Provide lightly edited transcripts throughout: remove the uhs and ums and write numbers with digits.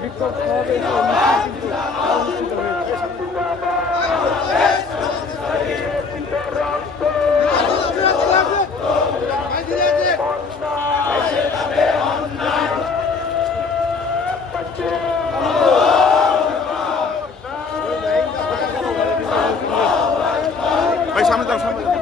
বিক্ষোভ সমাবেশ ও মিছিল কিন্তু অনুষ্ঠিত হয়েছে। ভাই সামনে যাও, সামনে যাও।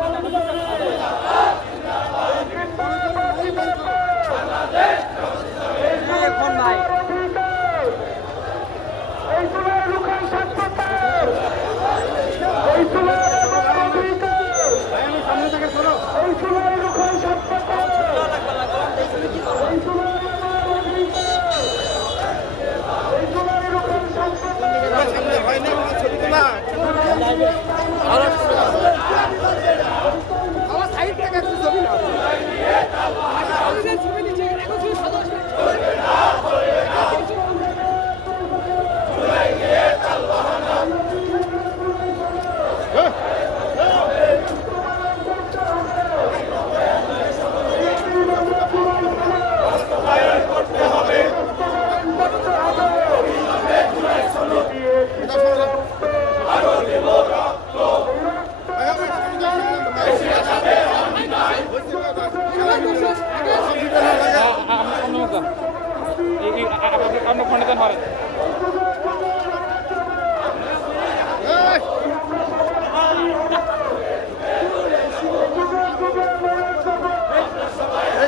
আপনার ফোনে দেন হয়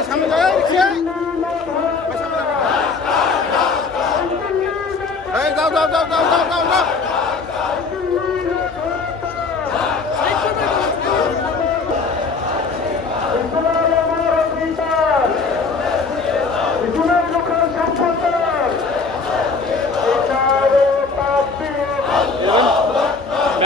সামনে যাও, যাও যাও যাও যাও যাও যাও।